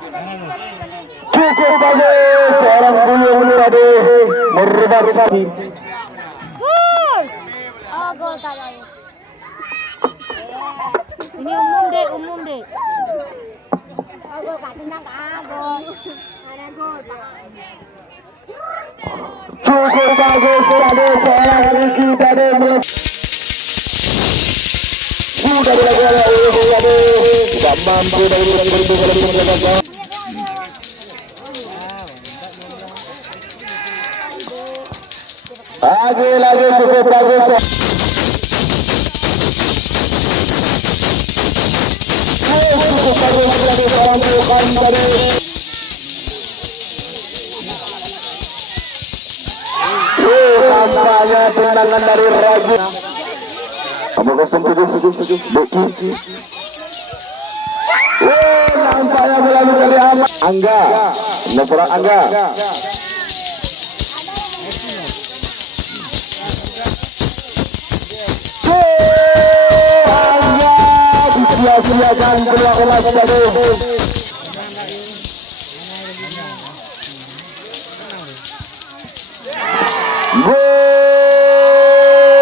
Cukup bagus seorang Buyung tadi merubah sapi. Gol. Oh, gol tadi. Ini umum deh. Oh, gol Kak Tendang gol. Ada gol, Pak. Cukup bagus tadi seorang Ricky tadi sudah dilakukan tidak mampu dari berikut. Lagi cukup bagus. Cukup bagus lagi seorang bukan tadi. Tampaknya tendangan dari Ragu. Nomor 07 Beki. Nampaknya bola menjadi aman. Angga, nomor Angga. Sia-siakan bola emas tadi.